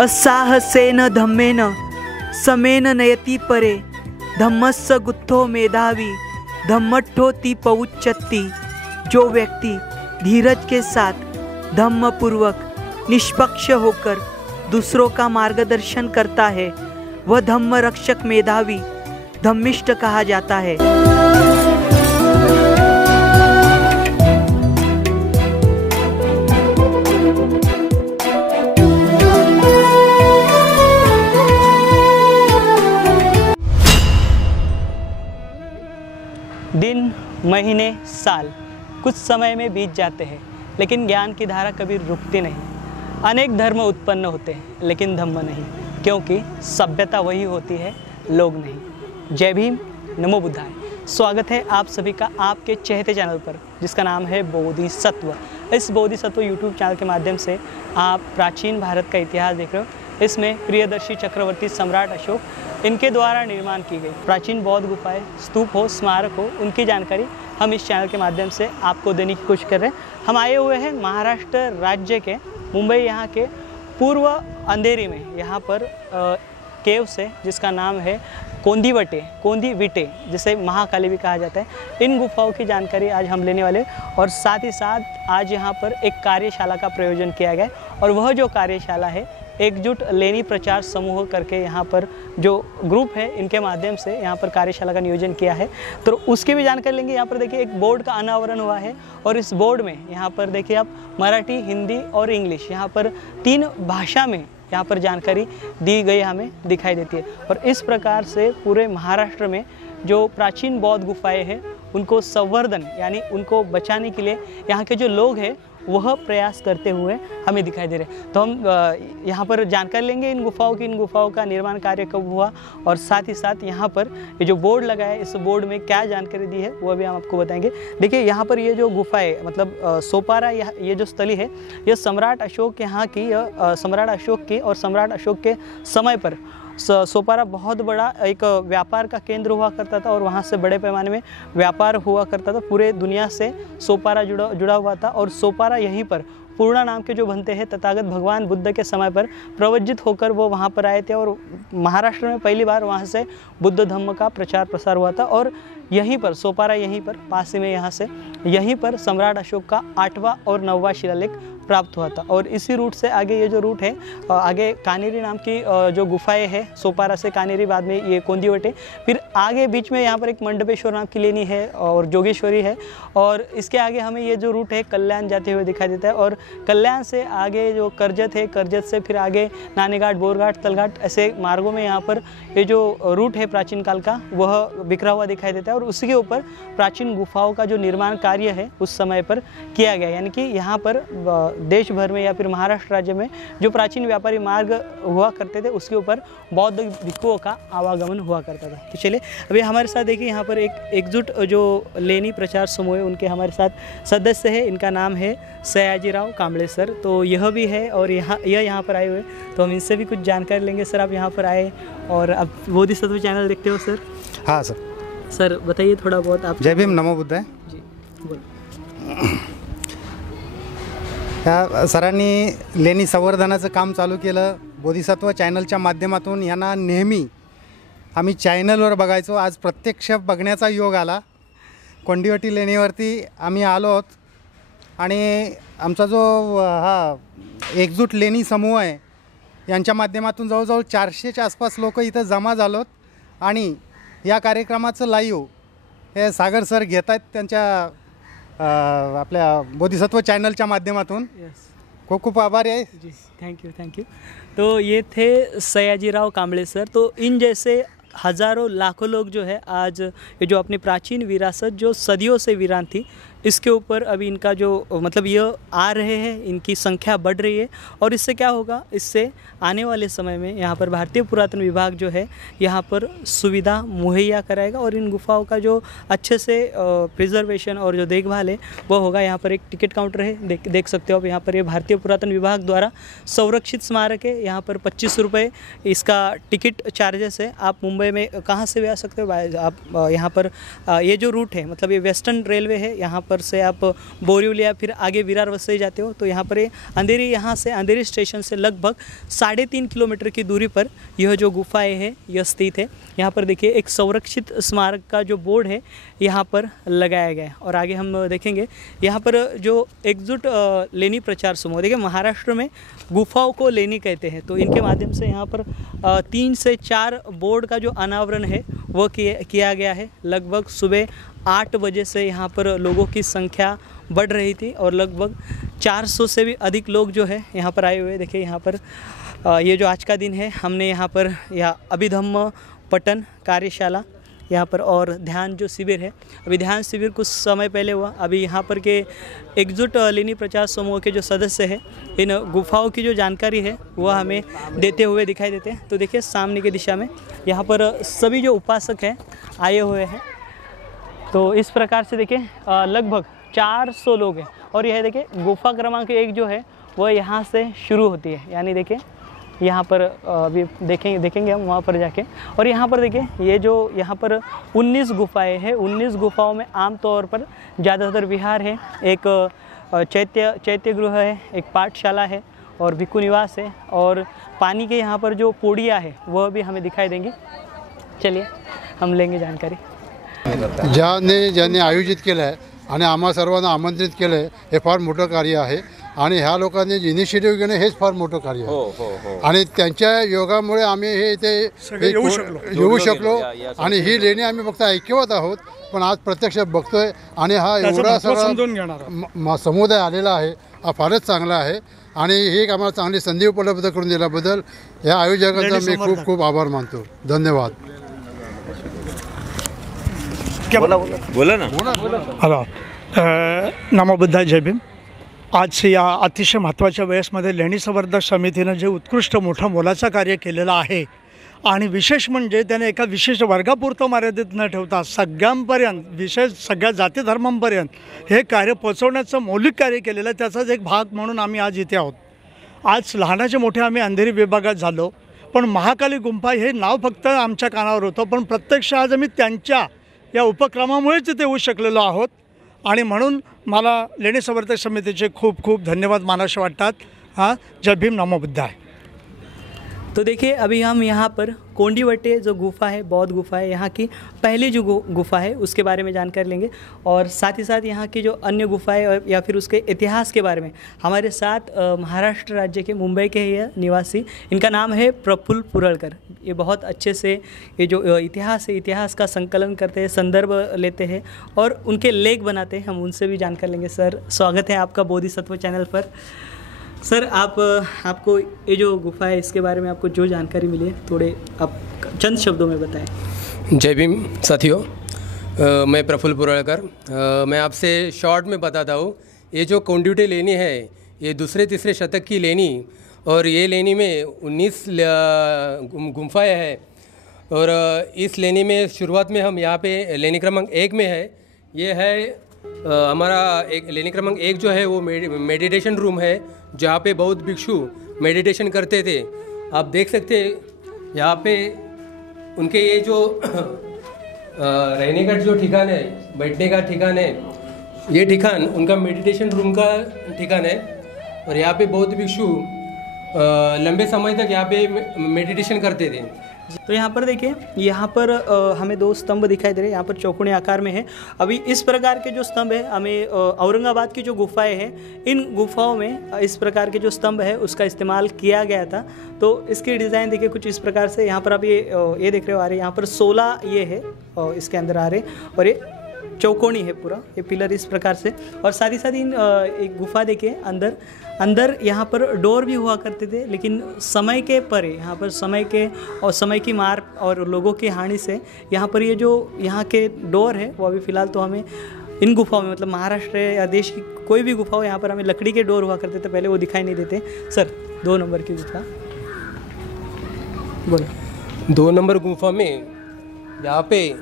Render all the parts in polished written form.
असाहसेन धम्मेन समेन नयति परे धम्मस्य गुत्थो मेधावी धम्मट्ठोति पउच्चति। जो व्यक्ति धीरज के साथ धम्म पूर्वक निष्पक्ष होकर दूसरों का मार्गदर्शन करता है वह धम्म रक्षक मेधावी धम्मिष्ठ कहा जाता है। दिन, महीने, साल कुछ समय में बीत जाते हैं, लेकिन ज्ञान की धारा कभी रुकती नहीं। अनेक धर्म उत्पन्न होते हैं, लेकिन धम्म नहीं, क्योंकि सभ्यता वही होती है, लोग नहीं। जय भीम, नमो बुद्धाय। स्वागत है आप सभी का आपके चहेते चैनल पर, जिसका नाम है बोधिसत्व। इस बोधिसत्व यूट्यूब चैनल के माध्यम से आप प्राचीन भारत का इतिहास देख रहे हो। इसमें प्रियदर्शी चक्रवर्ती सम्राट अशोक इनके द्वारा निर्माण की गई प्राचीन बौद्ध गुफाएं, स्तूप हो, स्मारक हो, उनकी जानकारी हम इस चैनल के माध्यम से आपको देने की कोशिश कर रहे हैं। हम आए हुए हैं महाराष्ट्र राज्य के मुंबई यहाँ के पूर्व अंधेरी में, यहाँ पर केव से, जिसका नाम है कोंदीविटे, जिसे महाकाली भी कहा जाता है। इन गुफाओं की जानकारी आज हम लेने वाले, और साथ ही साथ आज यहाँ पर एक कार्यशाला का प्रयोजन किया गया, और वह जो कार्यशाला है एकजुट लेनी प्रचार समूह करके यहाँ पर जो ग्रुप है, इनके माध्यम से यहाँ पर कार्यशाला का नियोजन किया है। तो उसकी भी जानकारी लेंगे। यहाँ पर देखिए एक बोर्ड का अनावरण हुआ है, और इस बोर्ड में यहाँ पर देखिए आप मराठी, हिंदी और इंग्लिश, यहाँ पर 3 भाषा में यहाँ पर जानकारी दी गई हमें दिखाई देती है। और इस प्रकार से पूरे महाराष्ट्र में जो प्राचीन बौद्ध गुफाएँ हैं उनको संवर्धन यानी उनको बचाने के लिए यहाँ के जो लोग हैं वह प्रयास करते हुए हमें दिखाई दे रहे हैं। तो हम यहाँ पर जानकारी लेंगे इन गुफाओं का निर्माण कार्य कब हुआ, और साथ ही साथ यहाँ पर ये जो बोर्ड लगा है, इस बोर्ड में क्या जानकारी दी है वह भी हम आपको बताएंगे। देखिए यहाँ पर ये जो गुफाएं, मतलब सोपारा, ये जो स्थली है, यह सम्राट अशोक यहाँ की, सम्राट अशोक की और सम्राट अशोक के समय पर सोपारा बहुत बड़ा एक व्यापार का केंद्र हुआ करता था, और वहाँ से बड़े पैमाने में व्यापार हुआ करता था। पूरे दुनिया से सोपारा जुड़ा हुआ था, और सोपारा यहीं पर पूर्णा नाम के जो बनते हैं तथागत भगवान बुद्ध के समय पर प्रवज्जित होकर वो वहाँ पर आए थे, और महाराष्ट्र में पहली बार वहाँ से बुद्ध धम्म का प्रचार प्रसार हुआ था। और यहीं पर सोपारा, यहीं पर पास ही में, यहाँ से यहीं पर सम्राट अशोक का 8वां और 9वां शिलालेख प्राप्त हुआ था। और इसी रूट से आगे ये जो रूट है, आगे कानेरी नाम की जो गुफाएं है, सोपारा से कानेरी, बाद में ये कोंदीवटे, फिर आगे बीच में यहाँ पर एक मंडपेश्वर नाम की लेनी है और जोगेश्वरी है, और इसके आगे हमें ये जो रूट है कल्याण जाते हुए दिखाई देता है। और कल्याण से आगे जो करजत है, करजत से फिर आगे नानीघाट, बोरघाट, तलघाट, ऐसे मार्गों में यहाँ पर ये जो रूट है प्राचीन काल का वह बिखरा हुआ दिखाई देता है। और उसके ऊपर प्राचीन गुफाओं का जो निर्माण कार्य है उस समय पर किया गया, यानी कि यहाँ पर देश भर में या फिर महाराष्ट्र राज्य में जो प्राचीन व्यापारी मार्ग हुआ करते थे उसके ऊपर बौद्ध भिक्षुओं का आवागमन हुआ करता था। तो चलिए अभी हमारे साथ देखिए यहाँ पर एक एकजुट जो लेनी प्रचार समूह है, उनके हमारे साथ सदस्य है, इनका नाम है सयाजीराव कांबळे सर। तो यह भी है, और यहाँ पर आए हुए, तो हम इनसे भी कुछ जानकारी लेंगे। सर, आप यहाँ पर आए और अब बोधिसत्व चैनल देखते हो सर? हाँ सर। सर बताइए थोड़ा बहुत आप। जय भीम, नमो बुद्धाय। जी बोल। त्या सरांनी लेणी संवर्धनाचं काम चालू केलं बोधिसत्व चॅनलच्या माध्यमातून। यांना नेहमी आम्ही चॅनलवर बघायचो, आज प्रत्यक्ष बघण्याचा योग आला। कोंडीवटी लेणीवरती आम्ही आलो आहोत, आणि आमचा जो हा एकजूट लेणी समूह आहे यांच्या माध्यमातून जवळजवळ 400च्या आसपास लोक इथं जमा झालोत, आणि या कार्यक्रमाचं लाईव्ह हे सागर सर घेत आहेत त्यांच्या आपल्या बोधिसत्व चॅनलच्या माध्यमातून। खूप खूप आभार आहे जी, थैंक यू। तो ये थे सयाजीराव कांबळे सर। तो इन जैसे हज़ारों लाखों लोग जो है आज ये जो अपनी प्राचीन विरासत जो सदियों से वीरान थी, इसके ऊपर अभी इनका जो मतलब ये आ रहे हैं, इनकी संख्या बढ़ रही है। और इससे क्या होगा, इससे आने वाले समय में यहाँ पर भारतीय पुरातन विभाग जो है यहाँ पर सुविधा मुहैया कराएगा, और इन गुफाओं का जो अच्छे से प्रिजर्वेशन और जो देखभाल है वो होगा। यहाँ पर एक टिकट काउंटर है, देख सकते हो आप। यहाँ पर ये भारतीय पुरातन विभाग द्वारा संरक्षित स्मारक है। यहाँ पर 25 रुपये इसका टिकट चार्जेस है। आप मुंबई में कहाँ से भी आ सकते हो। आप यहाँ पर ये जो रूट है, मतलब ये वेस्टर्न रेलवे है, यहाँ पर पर से आप बोरीवली या फिर आगे विरार वसई जाते हो तो यहाँ पर ये अंधेरी, यहाँ से अंधेरी स्टेशन से लगभग 3.5 किलोमीटर की दूरी पर यह जो गुफाएं है यह स्थित है। यहाँ पर देखिए एक संरक्षित स्मारक का जो बोर्ड है यहाँ पर लगाया गया है। और आगे हम देखेंगे यहाँ पर जो एकजुट लेनी प्रचार समूह, देखिए महाराष्ट्र में गुफाओं को लेनी कहते हैं, तो इनके माध्यम से यहाँ पर 3 से 4 बोर्ड का जो अनावरण है वो किया गया है। लगभग सुबह 8 बजे से यहाँ पर लोगों की संख्या बढ़ रही थी और लगभग 400 से भी अधिक लोग जो है यहाँ पर आए हुए। देखिए यहाँ पर ये जो आज का दिन है हमने यहाँ पर यह अभिधम्म पठन कार्यशाला यहाँ पर और ध्यान जो शिविर है, अभी ध्यान शिविर कुछ समय पहले हुआ। अभी यहाँ पर के एकजुट लेनी प्रचार समूह के जो सदस्य हैं इन गुफाओं की जो जानकारी है वह हमें देते हुए दिखाई देते हैं। तो देखिए सामने की दिशा में यहाँ पर सभी जो उपासक हैं आए हुए हैं। तो इस प्रकार से देखिए लगभग 400 लोग हैं और यह देखिए गुफा क्रमांक 1 जो है वह यहाँ से शुरू होती है, यानी देखिए यहाँ पर अभी देखेंगे हम वहाँ पर जाके। और यहाँ पर देखिए ये जो यहाँ पर 19 गुफाएं हैं, 19 गुफाओं में आमतौर पर ज़्यादातर विहार है, एक चैत्य गृह है, एक पाठशाला है और भिक्खु निवास है और पानी के यहाँ पर जो पोड़ियाँ है वह भी हमें दिखाई देंगी। चलिए हम लेंगे जानकारी। ज्यांनी आयोजित केलं आहे आणि आम्हा सर्वांना आमंत्रित केलं आहे हे फार मोठं कार्य आहे आणि ह्या लोकांनी जे इनिशिएटिव्ह घेणं हेच फार मोठं कार्य आहे आणि त्यांच्या योगामुळे आम्ही हे इथे येऊ शकलो आणि ही लेणी आम्ही फक्त ऐकवत आहोत पण आज प्रत्यक्ष बघतोय आणि हा एवढा सगळा समुदाय आलेला आहे हा फारच चांगला आहे आणि ही एक आम्हाला चांगली संधी उपलब्ध करून दिल्याबद्दल या आयोजकांचा मी खूप खूप आभार मानतो। धन्यवाद। बोला ना। हॅलो, नमो बुद्धाय, जय भीम। आज या अतिशय महत्त्वाच्या वेळेसमध्ये लेणी संवर्धक समितीनं जे उत्कृष्ट मोठं मोलाचं कार्य केलेलं आहे आणि विशेष म्हणजे त्याने एका विशेष वर्गापुरतं मर्यादित न ठेवता सगळ्यांपर्यंत, विशेष सगळ्या जाती धर्मांपर्यंत हे कार्य पोचवण्याचं मौलिक कार्य केलेलं आहे, त्याचाच एक भाग म्हणून आम्ही आज इथे आहोत। आज लहानाचे मोठे आम्ही अंधेरी विभागात झालो, पण महाकाली गुंफा हे नाव फक्त आमच्या कानावर होतं, पण प्रत्यक्ष आज आम्ही त्यांच्या या उपक्रमामुळेच तिथे येऊ शकलेलो आहोत आणि म्हणून मला लेणी संवर्धक समितीचे खूप खूप धन्यवाद मानावेसे वाटतात। हाँ, जय भीम, नमो बुद्धाय। तो देखिए अभी हम यहाँ पर कोंडीवटे जो गुफा है, बौद्ध गुफा है, यहाँ की पहली जो गुफा है उसके बारे में जानकारी लेंगे और साथ ही साथ यहाँ की जो अन्य गुफाएं या फिर उसके इतिहास के बारे में हमारे साथ महाराष्ट्र राज्य के मुंबई के ही निवासी, इनका नाम है प्रफुल्ल पुरळकर। ये बहुत अच्छे से ये जो इतिहास है, इतिहास का संकलन करते हैं, संदर्भ लेते हैं और उनके लेख बनाते हैं। हम उनसे भी जानकारी लेंगे। सर, स्वागत है आपका बोधिसत्व चैनल पर। सर, आपको ये जो गुफा है इसके बारे में आपको जो जानकारी मिली है थोड़े आप चंद शब्दों में बताएं। जय भीम साथियों, मैं प्रफुल्ल पुरळकर। मैं आपसे शॉर्ट में बताता हूँ। ये जो कोंडीवटे लेनी है ये 2-3 शतक की लेनी और ये लेनी में 19 गुम्फाएँ हैं और इस लेनी में शुरुआत में हम यहाँ पे लेनी क्रमांक 1 में है। ये है हमारा एक लेनी क्रमांक 1 जो है वो मेडिटेशन रूम है जहाँ पे बौद्ध भिक्षु मेडिटेशन करते थे। आप देख सकते हैं यहाँ पे उनके ये जो रहने का जो ठिकान है, बैठने का ठिकान है, ये ठिकान उनका मेडिटेशन रूम का ठिकान है और यहाँ पे बौद्ध भिक्षु लंबे समय तक यहाँ पे मेडिटेशन करते थे। तो यहाँ पर देखिए, यहाँ पर हमें 2 स्तंभ दिखाई दे रहे हैं, यहाँ पर चौकोनी आकार में है। अभी इस प्रकार के जो स्तंभ है हमें औरंगाबाद की जो गुफाएं हैं इन गुफाओं में इस प्रकार के जो स्तंभ है उसका इस्तेमाल किया गया था। तो इसकी डिज़ाइन देखिए कुछ इस प्रकार से। यहाँ पर आप ये देख रहे हो आ रहे, यहाँ पर 16 ये है और इसके अंदर आ रहे और ये चौकोनी है पूरा, ये पिलर इस प्रकार से। और साथ ही साथ इन एक गुफा देखिए अंदर यहाँ पर डोर भी हुआ करते थे, लेकिन समय के परे यहाँ पर समय की मार और लोगों की हानि से यहाँ पर ये जो यहाँ के डोर है वो अभी फ़िलहाल तो हमें इन गुफाओं में, मतलब महाराष्ट्र या देश की कोई भी गुफा हो यहाँ पर हमें लकड़ी के डोर हुआ करते थे पहले, वो दिखाई नहीं देते। सर, 2 नंबर की गुफा बोलो। 2 नंबर गुफा में यहाँ पे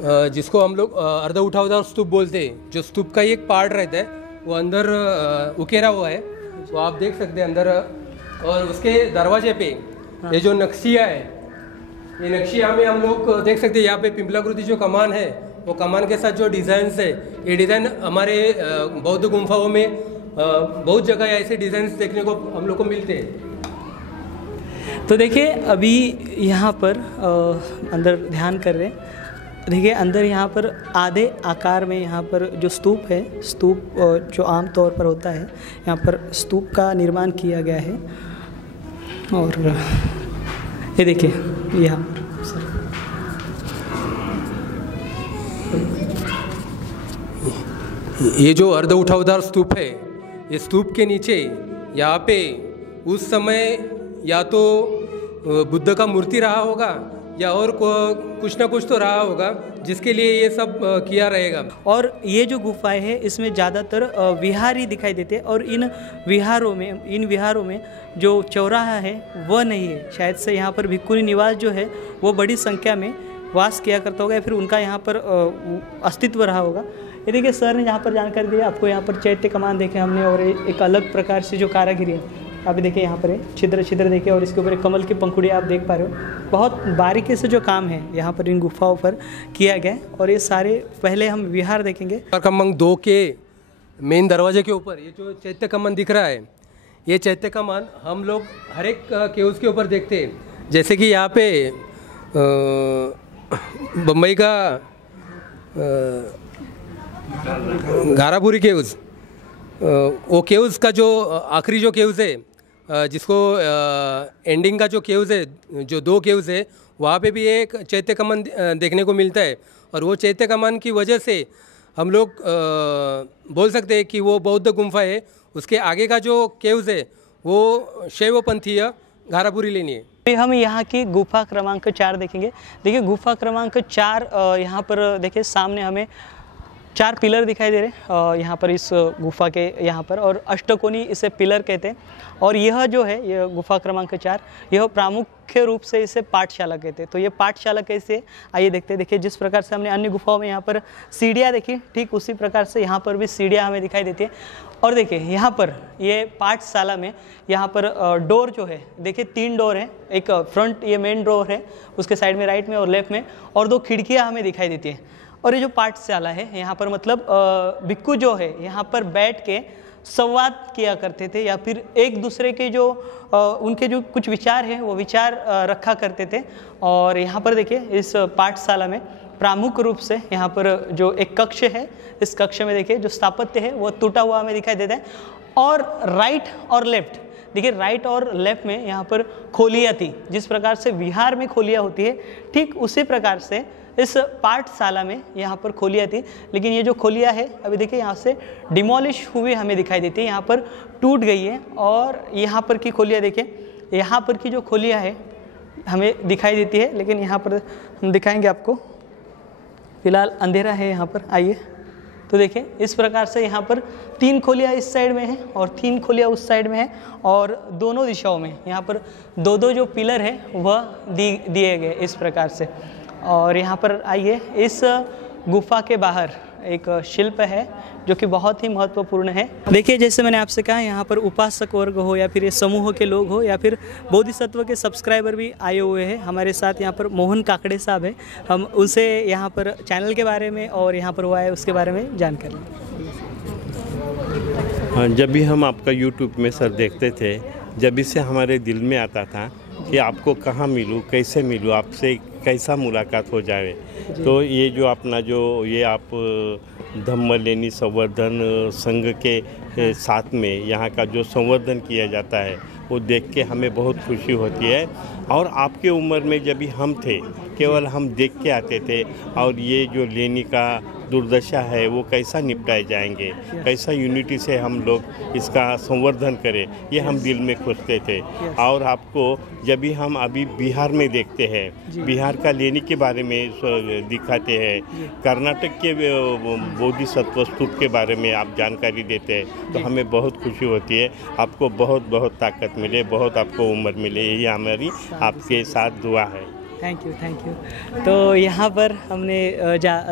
जिसको हम लोग अर्ध उठावदार स्तूप बोलते हैं, जो स्तूप का एक पार्ट रहता है वो अंदर उकेरा हुआ है, वो आप देख सकते हैं अंदर। और उसके दरवाजे पे ये जो नक्शिया है, ये नक्शिया में हम लोग देख सकते हैं यहाँ पे पिंपलाकृति जो कमान है वो कमान के साथ जो डिज़ाइंस है, ये डिज़ाइन हमारे बौद्ध गुम्फाओं में बहुत जगह ऐसे डिज़ाइंस देखने को हम लोग को मिलते हैं। तो देखिए अभी यहाँ पर अंदर ध्यान कर रहे हैं। देखिए अंदर यहाँ पर आधे आकार में यहाँ पर जो स्तूप है, स्तूप जो आम तौर पर होता है, यहाँ पर स्तूप का निर्माण किया गया है। और ये देखिए यहाँ पर ये जो अर्ध उठावदार स्तूप है, ये स्तूप के नीचे यहाँ पे उस समय या तो बुद्ध का मूर्ति रहा होगा या और कुछ ना कुछ तो रहा होगा, जिसके लिए ये सब किया रहेगा। और ये जो गुफाएं हैं इसमें ज़्यादातर विहार ही दिखाई देते हैं, और इन विहारों में जो चौराहा है वह नहीं है। शायद से यहाँ पर भिक्खुनी निवास जो है वो बड़ी संख्या में वास किया करता होगा, या फिर उनका यहाँ पर अस्तित्व रहा होगा। ये देखिए सर ने यहाँ पर जानकारी दी, आपको यहाँ पर चैत्य कमान देखे हमने, और एक अलग प्रकार से जो कारागिरी है आप देखिए यहाँ पर छिद्र देखिए, और इसके ऊपर एक कमल की पंखुड़ी आप देख पा रहे हो। बहुत बारीकी से जो काम है यहाँ पर इन गुफाओं पर किया गया है। और ये सारे पहले हम विहार देखेंगे। कमंग 2 के मेन दरवाजे के ऊपर ये जो चैत्य कमान दिख रहा है, ये चैत्य कमान हम लोग हर एक केव्स के ऊपर देखते हैं। जैसे कि यहाँ पे बम्बई का घारापुरी केव्स, वो केव्स का जो आखिरी जो केव्स है, जिसको एंडिंग का जो केव्स है, जो 2 केव्स है, वहाँ पे भी एक चैत्य कमान देखने को मिलता है। और वो चैत्य कमान की वजह से हम लोग बोल सकते हैं कि वो बौद्ध गुम्फा है। उसके आगे का जो केव्स है वो शैवपंथीय घारापुरी लेनी है। अभी हम यहाँ की गुफा क्रमांक 4 देखेंगे। देखिए गुफा क्रमांक 4 यहाँ पर देखिए सामने हमें 4 पिलर दिखाई दे रहे हैं यहाँ पर इस गुफा के यहाँ पर, और अष्टकोणी इसे पिलर कहते हैं। और यह जो है यह गुफा क्रमांक 4, यह प्रामुख्य रूप से इसे पाठशाला कहते हैं। तो ये पाठशाला कैसे, आइए देखते हैं। देखिए जिस प्रकार से हमने अन्य गुफाओं में यहाँ पर सीढ़ियाँ देखी, ठीक उसी प्रकार से यहाँ पर भी सीढ़ियाँ हमें दिखाई देती है। और देखिए यहाँ पर ये पाठशाला में यहाँ पर डोर जो है, देखिए 3 डोर है। एक फ्रंट ये मेन डोर है, उसके साइड में राइट में और लेफ्ट में, और 2 खिड़कियाँ हमें दिखाई देती हैं। और ये जो पाठशाला है यहाँ पर मतलब भिक्खु जो है यहाँ पर बैठ के संवाद किया करते थे, या फिर एक दूसरे के जो उनके जो कुछ विचार हैं वो विचार रखा करते थे। और यहाँ पर देखिए इस पाठशाला में प्रमुख रूप से यहाँ पर जो एक कक्ष है, इस कक्ष में देखिए जो स्थापत्य है वो टूटा हुआ हमें दिखाई देता है। और राइट और लेफ्ट, देखिए राइट और लेफ्ट में यहाँ पर खोलियाँ थी। जिस प्रकार से विहार में खोलियाँ होती है, ठीक उसी प्रकार से इस पाठशाला में यहाँ पर खोलियाँ थी। लेकिन ये जो खोलियाँ है अभी देखिए यहाँ से डिमोलिश हुई हमें दिखाई देती है, यहाँ पर टूट गई है। और यहाँ पर की खोलियाँ देखिए, यहाँ पर की जो खोलियाँ है हमें दिखाई देती है, लेकिन यहाँ पर हम दिखाएंगे आपको। फिलहाल अंधेरा है यहाँ पर, आइए। तो देखिए इस प्रकार से यहाँ पर 3 खोलियाँ इस साइड में हैं और 3 खोलियाँ उस साइड में हैं, और दोनों दिशाओं में यहाँ पर 2-2 जो पिलर है वह दिए गए इस प्रकार से। और यहाँ पर आइए, इस गुफा के बाहर एक शिल्प है जो कि बहुत ही महत्वपूर्ण है। देखिए जैसे मैंने आपसे कहा, यहाँ पर उपासक वर्ग हो या फिर ये समूह के लोग हो या फिर बोधिसत्व के सब्सक्राइबर भी आए हुए हैं। हमारे साथ यहाँ पर मोहन काकड़े साहब है, हम उनसे यहाँ पर चैनल के बारे में और यहाँ पर हुआ है उसके बारे में जानकारी। हाँ, जब भी हम आपका यूट्यूब में सर देखते थे, जब इससे हमारे दिल में आता था कि आपको कहाँ मिलूँ, कैसे मिलूँ, आपसे कैसा मुलाकात हो जाए। तो ये जो अपना जो ये आप धम्म लेनी संवर्धन संघ के साथ में यहाँ का जो संवर्धन किया जाता है वो देख के हमें बहुत खुशी होती है। और आपके उम्र में जब भी हम थे, केवल हम देख के आते थे, और ये जो लेनी का दुर्दशा है वो कैसा निपटाए जाएंगे, कैसा यूनिटी से हम लोग इसका संवर्धन करें, ये हम दिल में खोजते थे। और आपको जब भी हम अभी बिहार में देखते हैं, बिहार का लेनी के बारे में दिखाते हैं, कर्नाटक के बोधिसत्व स्तूप के बारे में आप जानकारी देते हैं, तो हमें बहुत खुशी होती है। आपको बहुत बहुत ताकत मिले, बहुत आपको उम्र मिले, यही हमारी आपके साथ दुआ है। Thank you. तो यहाँ पर हमने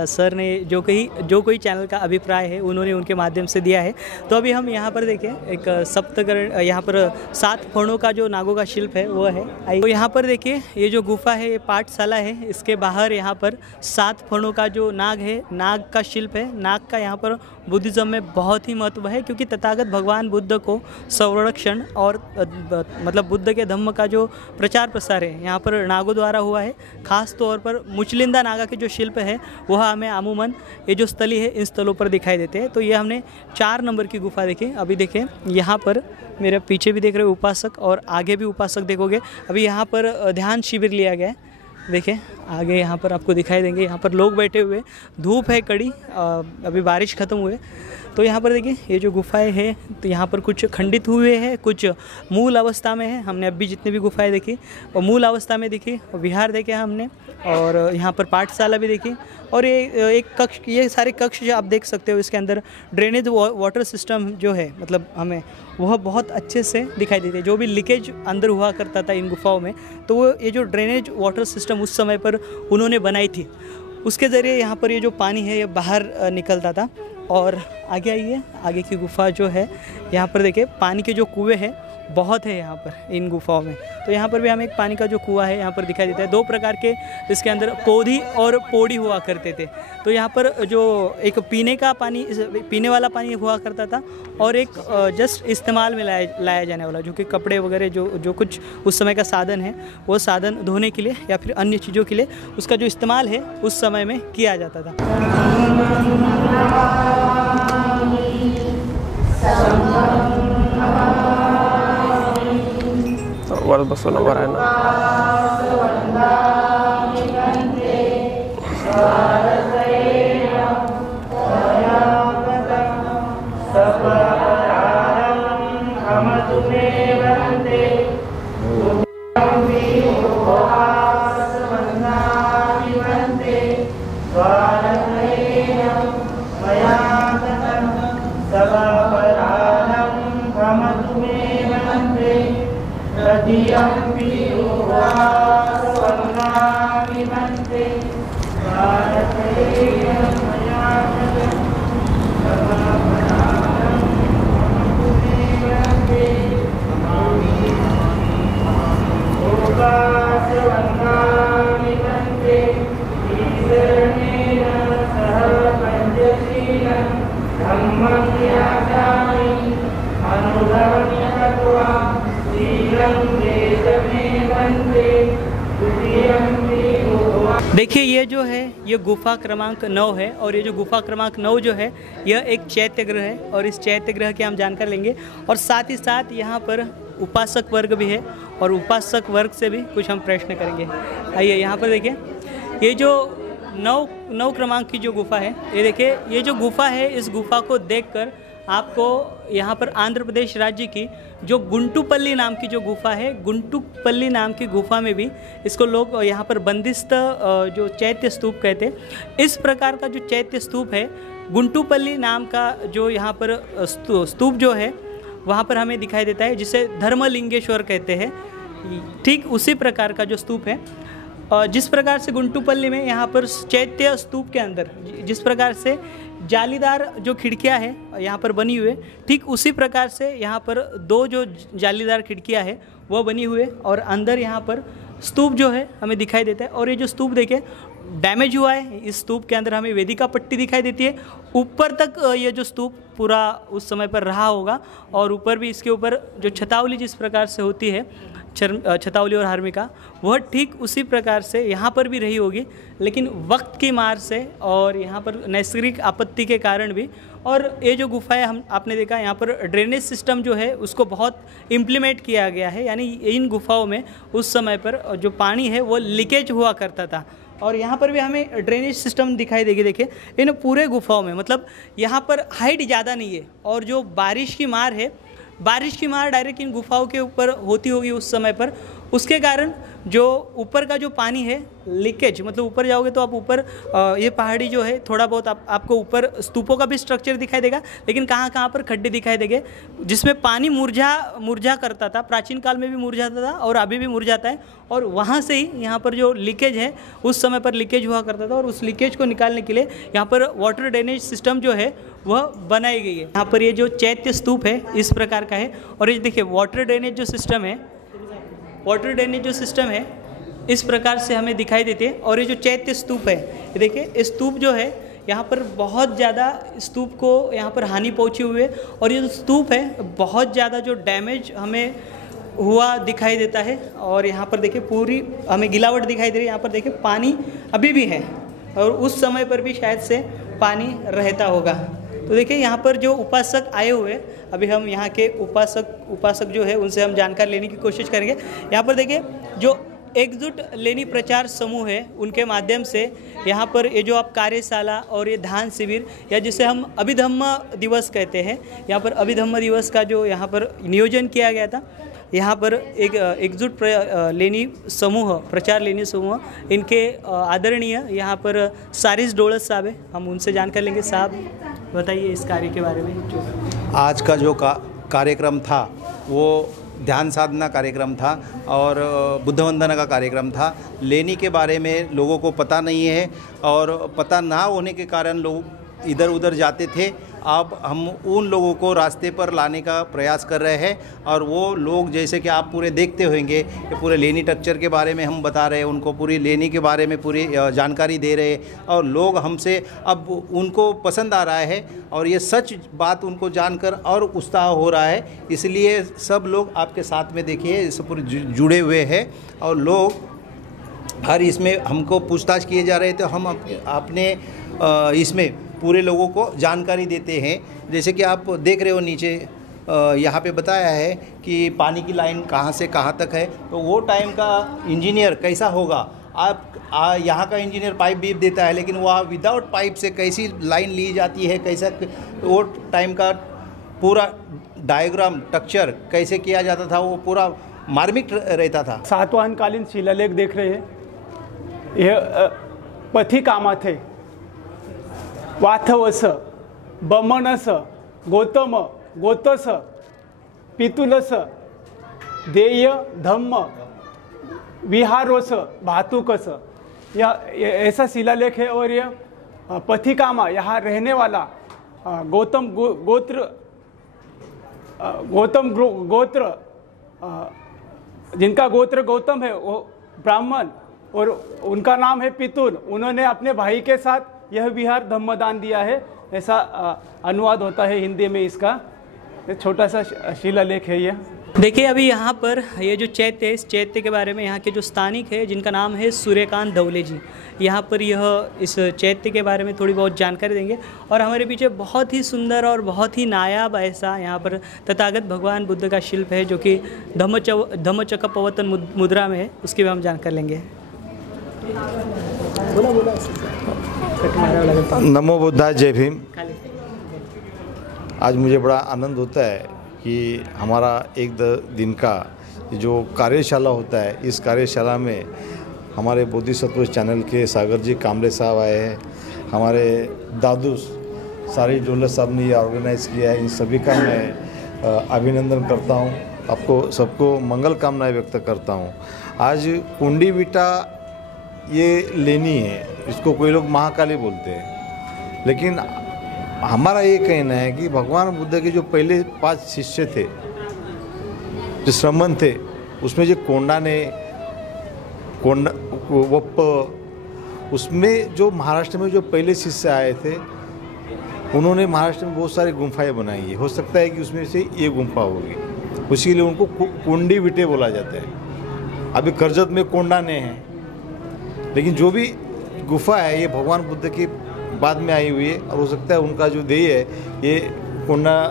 सर ने जो कोई चैनल का अभिप्राय है उन्होंने उनके माध्यम से दिया है। तो अभी हम यहाँ पर देखें एक सप्तकर्ण, यहाँ पर 7 फणों का जो नागों का शिल्प है वो है। तो यहाँ पर देखिए ये जो गुफा है ये पाठशाला है, इसके बाहर यहाँ पर 7 फणों का जो नाग है, नाग का शिल्प है। नाग का यहाँ पर बुद्धिज़्म में बहुत ही महत्व है, क्योंकि तथागत भगवान बुद्ध को संरक्षण और मतलब बुद्ध के धम्म का जो प्रचार प्रसार है यहाँ पर नागों द्वारा हुआ है। खास तौर पर मुचलिंदा नागा के जो शिल्प है वह हमें अमूमन ये जो स्थली है इन स्थलों पर दिखाई देते हैं। तो ये हमने 4 नंबर की गुफा देखी। अभी देखें यहाँ पर मेरे पीछे भी देख रहे हो उपासक और आगे भी उपासक देखोगे। अभी यहाँ पर ध्यान शिविर लिया गया है। देखें आगे यहाँ पर आपको दिखाई देंगे, यहाँ पर लोग बैठे हुए, धूप है कड़ी, अभी बारिश ख़त्म हुए। तो यहाँ पर देखिए ये जो गुफाएं हैं तो यहाँ पर कुछ खंडित हुए हैं, कुछ मूल अवस्था में है। हमने अभी जितनी भी गुफाएं देखी और मूल अवस्था में देखी, और विहार देखे हमने, और यहाँ पर पाठशाला भी देखी। और ये एक कक्ष, ये सारे कक्ष जो आप देख सकते हो इसके अंदर ड्रेनेज वाटर सिस्टम जो है मतलब हमें वह बहुत अच्छे से दिखाई देती है। जो भी लीकेज अंदर हुआ करता था इन गुफाओं में, तो वो ये जो ड्रेनेज वाटर सिस्टम उस समय पर उन्होंने बनाई थी, उसके ज़रिए यहाँ पर ये जो पानी है ये बाहर निकलता था। और आगे आइए, आगे की गुफा जो है यहाँ पर देखिए पानी के जो कुएँ हैं बहुत है यहाँ पर इन गुफाओं में। तो यहाँ पर भी हमें एक पानी का जो कुआं है यहाँ पर दिखाई देता है। 2 प्रकार के इसके अंदर पोधी और पोड़ी हुआ करते थे। तो यहाँ पर जो एक पीने वाला पानी हुआ करता था, और एक जस्ट इस्तेमाल में लाया जाने वाला, जो कि कपड़े वगैरह जो कुछ उस समय का साधन है, वो साधन धोने के लिए या फिर अन्य चीज़ों के लिए उसका जो इस्तेमाल है उस समय में किया जाता था। वरद बसवना नारायण। देखिए ये जो है ये गुफा क्रमांक 9 है, और ये जो गुफा क्रमांक 9 जो है यह एक चैत्य ग्रह है, और इस चैत्य ग्रह की हम जानकारी लेंगे। और साथ ही साथ यहाँ पर उपासक वर्ग भी है, और उपासक वर्ग से भी कुछ हम प्रश्न करेंगे। आइए यहाँ पर देखिए ये जो 9 क्रमांक की जो गुफा है, ये देखिए ये जो गुफा है, इस गुफा को देखकर आपको यहाँ पर आंध्र प्रदेश राज्य की जो गुंटुपल्ली नाम की जो गुफा है, गुंटुपल्ली नाम की गुफा में भी इसको लोग यहाँ पर बंदिस्त जो चैत्य स्तूप कहते हैं। इस प्रकार का जो चैत्य स्तूप है, गुंटुपल्ली नाम का जो यहाँ पर स्तूप जो है वहाँ पर हमें दिखाई देता है, जिसे धर्मलिंगेश्वर कहते हैं। ठीक उसी प्रकार का जो स्तूप है, जिस प्रकार से गुंटुपल्ली में यहाँ पर चैत्य स्तूप के अंदर जिस प्रकार से जालीदार जो खिड़कियाँ हैं यहाँ पर बनी हुई है, ठीक उसी प्रकार से यहाँ पर 2 जो जालीदार खिड़कियाँ हैं वो बनी हुई है, और अंदर यहाँ पर स्तूप जो है हमें दिखाई देता है। और ये जो स्तूप देखें डैमेज हुआ है, इस स्तूप के अंदर हमें वेदिका पट्टी दिखाई देती है। ऊपर तक ये जो स्तूप पूरा उस समय पर रहा होगा, और ऊपर भी इसके ऊपर जो छतावली जिस प्रकार से होती है, छतावली और हार्मिका, वह ठीक उसी प्रकार से यहाँ पर भी रही होगी, लेकिन वक्त की मार से और यहाँ पर नैसर्गिक आपत्ति के कारण भी। और ये जो गुफा है आपने देखा यहाँ पर ड्रेनेज सिस्टम जो है उसको बहुत इम्प्लीमेंट किया गया है, यानी इन गुफाओं में उस समय पर जो पानी है वो लीकेज हुआ करता था। और यहाँ पर भी हमें ड्रेनेज सिस्टम दिखाई देगी। देखिए इन पूरे गुफाओं में मतलब यहाँ पर हाइट ज़्यादा नहीं है, और जो बारिश की मार है, बारिश की मार डायरेक्ट इन गुफाओं के ऊपर होती होगी उस समय पर, उसके कारण जो ऊपर का जो पानी है लीकेज, मतलब ऊपर जाओगे तो आप ऊपर ये पहाड़ी जो है थोड़ा बहुत आपको ऊपर स्तूपों का भी स्ट्रक्चर दिखाई देगा, लेकिन कहाँ कहाँ पर खड्डे दिखाई देंगे जिसमें पानी मुरझा करता था, प्राचीन काल में भी मुरझाता था और अभी भी मुरझाता है। और वहाँ से ही यहाँ पर जो लीकेज है उस समय पर लीकेज हुआ करता था, और उस लीकेज को निकालने के लिए यहाँ पर वाटर ड्रेनेज सिस्टम जो है वह बनाई गई है। यहाँ पर ये जो चैत्य स्तूप है इस प्रकार का है, और ये देखिए वाटर ड्रेनेज जो सिस्टम है इस प्रकार से हमें दिखाई देते हैं। और ये जो चैत्य स्तूप है, ये देखिए स्तूप जो है यहाँ पर बहुत ज़्यादा स्तूप को यहाँ पर हानि पहुँची हुई है, और ये जो स्तूप है बहुत ज़्यादा जो डैमेज हमें हुआ दिखाई देता है। और यहाँ पर देखिए पूरी हमें गिलावट दिखाई दे रही है। यहाँ पर देखिए पानी अभी भी है, और उस समय पर भी शायद से पानी रहता होगा। तो देखिए यहाँ पर जो उपासक आए हुए, अभी हम यहाँ के उपासक जो है उनसे हम जानकारी लेने की कोशिश करेंगे। यहाँ पर देखिए जो एकजुट लेनी प्रचार समूह है उनके माध्यम से यहाँ पर ये जो आप कार्यशाला और ये ध्यान शिविर, या जिसे हम अभिधम्म दिवस कहते हैं, यहाँ पर अभिधम्म दिवस का जो यहाँ पर नियोजन किया गया था, यहाँ पर एक एकजुट लेनी समूह, प्रचार लेनी समूह, इनके आदरणीय यहाँ पर सारिस डोळस साहब है, हम उनसे जानकारी लेंगे। साहब बताइए इस कार्य के बारे में। आज का जो कार्यक्रम था वो ध्यान साधना कार्यक्रम था और बुद्ध वंदना का कार्यक्रम था। लेनी के बारे में लोगों को पता नहीं है, और पता ना होने के कारण लोग इधर उधर जाते थे। अब हम उन लोगों को रास्ते पर लाने का प्रयास कर रहे हैं, और वो लोग जैसे कि आप पूरे देखते होंगे कि पूरे लेनी स्ट्रक्चर के बारे में हम बता रहे हैं, उनको पूरी लेनी के बारे में पूरी जानकारी दे रहे हैं, और लोग हमसे अब उनको पसंद आ रहा है, और ये सच बात उनको जानकर और उत्साह हो रहा है। इसलिए सब लोग आपके साथ में देखिए इससे पूरे जुड़े हुए हैं, और लोग हर इसमें हमको पूछताछ किए जा रहे थे, हम अपने इसमें पूरे लोगों को जानकारी देते हैं। जैसे कि आप देख रहे हो नीचे यहाँ पे बताया है कि पानी की लाइन कहाँ से कहाँ तक है, तो वो टाइम का इंजीनियर कैसा होगा। आप यहाँ का इंजीनियर पाइप भी देता है, लेकिन वहाँ विदाउट पाइप से कैसी लाइन ली जाती है, कैसा वो टाइम का पूरा डायग्राम स्ट्रक्चर कैसे किया जाता था, वो पूरा मार्मिक रहता था। सातवाहनकालीन शिलालेख देख रहे हैं, यह पथिकामा थे। वाथवस, बमनस, गौतम, गोतस, पितुलस, देय, धम्म, विहारोस, भातुकस, यह ऐसा शिलालेख है। और यह पथिकामा यहाँ रहने वाला गौतम गोत्र जिनका गोत्र गौतम है वो ब्राह्मण, और उनका नाम है पितुल। उन्होंने अपने भाई के साथ यह विहार धम्मदान दिया है, ऐसा अनुवाद होता है हिंदी में इसका। छोटा सा शिलालेख है यह। देखिए अभी यहाँ पर ये जो चैत्य है, इस चैत्य के बारे में यहाँ के जो स्थानिक है जिनका नाम है सूर्यकांत धवले जी, यहाँ पर यह इस चैत्य के बारे में थोड़ी बहुत जानकारी देंगे। और हमारे पीछे बहुत ही सुंदर और बहुत ही नायाब ऐसा यहाँ पर तथागत भगवान बुद्ध का शिल्प है, जो कि धम्मचक्र प्रवर्तन मुद्रा में है, उसकी भी हम जानकारी लेंगे। नमो बुद्धाय, जय भीम। आज मुझे बड़ा आनंद होता है कि हमारा एक दिन का जो कार्यशाला होता है, इस कार्यशाला में हमारे बोधिसत्व चैनल के सागर जी कामरे साहब आए हैं, हमारे दादू सारिस डोळस साहब ने ये ऑर्गेनाइज़ किया है। इन सभी का मैं अभिनंदन करता हूँ, आपको सबको मंगल कामनाएं व्यक्त करता हूँ। आज कुंडीविटा ये लेनी है, इसको कोई लोग महाकाली बोलते हैं, लेकिन हमारा ये कहना है कि भगवान बुद्ध के जो पहले 5 शिष्य थे, जो श्रमण थे, उसमें जो वप्प, उसमें जो महाराष्ट्र में जो पहले शिष्य आए थे, उन्होंने महाराष्ट्र में बहुत सारी गुम्फाएं बनाई है। हो सकता है कि उसमें से ये गुम्फा होगी, उसी लिए उनको कुंडीविटे बोला जाता है। अभी करजत में कोंडाने हैं, लेकिन जो भी गुफा है ये भगवान बुद्ध की बाद में आई हुई है, और हो सकता है उनका जो देह है ये कोंडा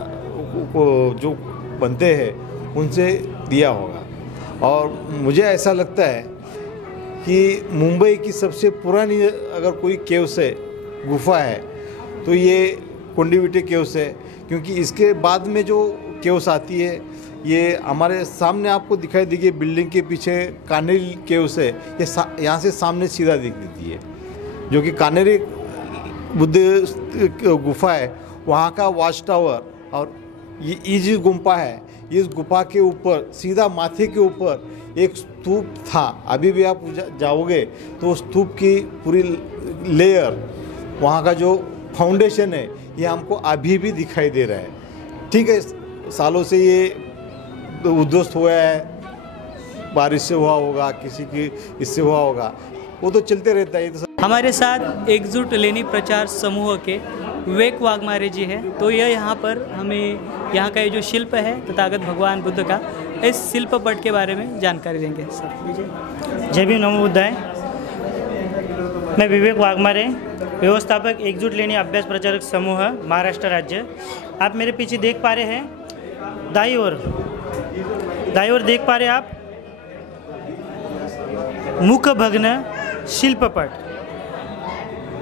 को जो बनते हैं उनसे दिया होगा। और मुझे ऐसा लगता है कि मुंबई की सबसे पुरानी अगर कोई केव्स है, गुफा है, तो ये कुंडीविटे केव्स है, क्योंकि इसके बाद में जो केव्स आती है, ये हमारे सामने आपको दिखाई देगी, बिल्डिंग के पीछे कानेरी केव्स है, ये यहाँ से सामने सीधा दिख देती है, जो कि कानेरी बुद्ध गुफा है, वहाँ का वॉच टावर। और ये जो गुफा है, इस गुफा के ऊपर सीधा माथे के ऊपर एक स्तूप था। अभी भी आप जाओगे तो स्तूप की पूरी लेयर, वहाँ का जो फाउंडेशन है, ये हमको अभी भी दिखाई दे रहा है। ठीक है, सालों से ये उद्ध्वस्त हुआ है, बारिश से हुआ होगा, किसी की इससे हुआ होगा, वो तो चलते रहता है। हमारे साथ एकजुट लेनी प्रचार समूह के विवेक वाघमारे जी हैं। तो यह यहाँ पर हमें यहाँ का ये जो शिल्प है तथागत भगवान बुद्ध का, इस शिल्प पट के बारे में जानकारी देंगे। सर जय भीम, नमो बुद्धाय। मैं विवेक वाघमारे, व्यवस्थापक एकजुट लेनी अभ्यास प्रचारक समूह महाराष्ट्र राज्य। आप मेरे पीछे देख पा रहे हैं, दाई ओर देख पा रहे हैं आप मुख भग्न शिल्पपट,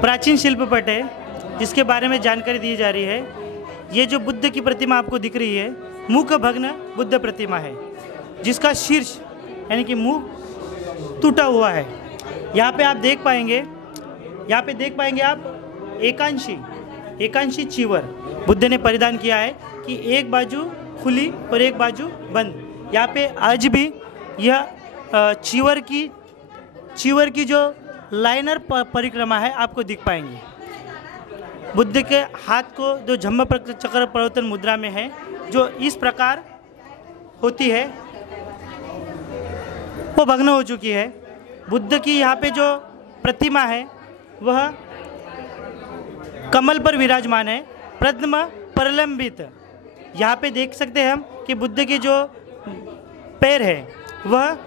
प्राचीन शिल्पपट है जिसके बारे में जानकारी दी जा रही है। ये जो बुद्ध की प्रतिमा आपको दिख रही है, मुख भग्न बुद्ध प्रतिमा है, जिसका शीर्ष यानी कि मुंह टूटा हुआ है। यहाँ पे आप देख पाएंगे आप एकांशी चीवर बुद्ध ने परिधान किया है कि एक बाजू खुली और एक बाजू बंद। यहाँ पे आज भी यह चीवर की जो लाइनर परिक्रमा है आपको दिख पाएंगी। बुद्ध के हाथ को जो जम्म चक्र प्रवर्तन मुद्रा में है, जो इस प्रकार होती है, वो भग्न हो चुकी है। बुद्ध की यहाँ पे जो प्रतिमा है वह कमल पर विराजमान है, पद्म प्रलंबित। यहाँ पे देख सकते हैं हम कि बुद्ध के जो पैर है वह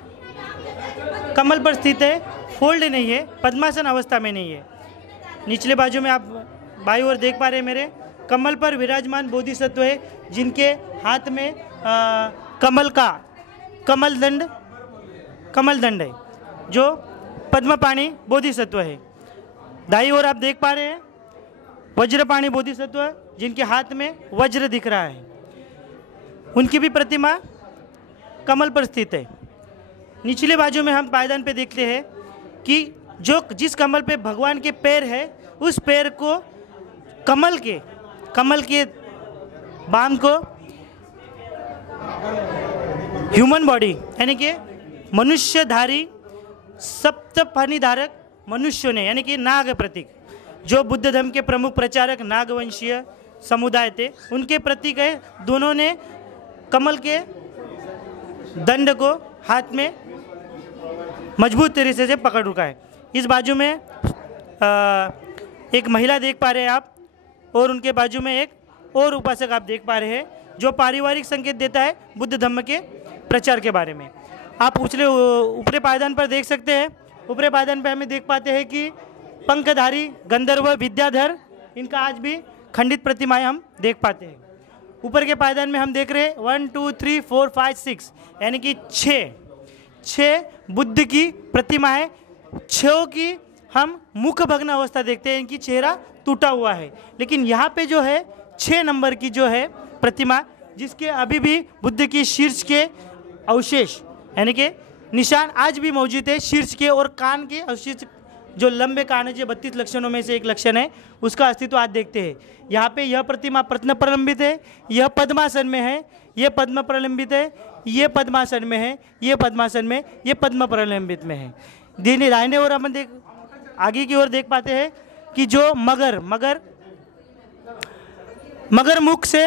कमल पर स्थित है, फोल्ड नहीं है, पद्मासन अवस्था में नहीं है। निचले बाजू में आप बाईं ओर देख पा रहे हैं मेरे, कमल पर विराजमान बोधिसत्व है, जिनके हाथ में कमल दंड है, जो पद्मपाणि बोधिसत्व है। दाईं ओर आप देख पा रहे हैं वज्रपाणि बोधिसत्व, जिनके हाथ में वज्र दिख रहा है, उनकी भी प्रतिमा कमल पर स्थित है। निचले बाजू में हम पायदान पे देखते हैं कि जिस कमल पे भगवान के पैर है, उस पैर को कमल के बाम को ह्यूमन बॉडी यानी कि मनुष्यधारी सप्तफणी धारक मनुष्यों ने, यानी कि नाग प्रतीक, जो बुद्ध धर्म के प्रमुख प्रचारक नागवंशीय समुदाय थे, उनके प्रतीक है। दोनों ने कमल के दंड को हाथ में मजबूत तरीके से पकड़ रखा है। इस बाजू में एक महिला देख पा रहे हैं आप, और उनके बाजू में एक और उपासक आप देख पा रहे हैं, जो पारिवारिक संकेत देता है बुद्ध धर्म के प्रचार के बारे में। आप ऊपरी पायदान पर देख सकते हैं, ऊपरी पायदान पर हमें देख पाते हैं कि पंखधारी गंधर्व विद्याधर, इनका आज भी खंडित प्रतिमाएं हम देख पाते हैं। ऊपर के पायदान में हम देख रहे हैं 1 2 3 4 5 6 यानी कि 6 बुद्ध की प्रतिमा है। 6 की हम मुख भग्न अवस्था देखते हैं, इनकी चेहरा टूटा हुआ है। लेकिन यहाँ पे जो है 6 नंबर की जो है प्रतिमा, जिसके अभी भी बुद्ध की शीर्ष के अवशेष यानी कि निशान आज भी मौजूद है। शीर्ष के और कान के अवशेष, जो लंबे कान है, जो 32 लक्षणों में से एक लक्षण है, उसका अस्तित्व आज देखते हैं। यहाँ पे यह प्रतिमा पद्म प्रलंबित है, यह पद्मासन में है, यह पद्म प्रलंबित है, ये पद्मासन में है, ये पद्मासन में, ये पद्म प्रलंबित में है। दाहिने ओर हम आगे की ओर देख पाते हैं कि जो मगर मुख से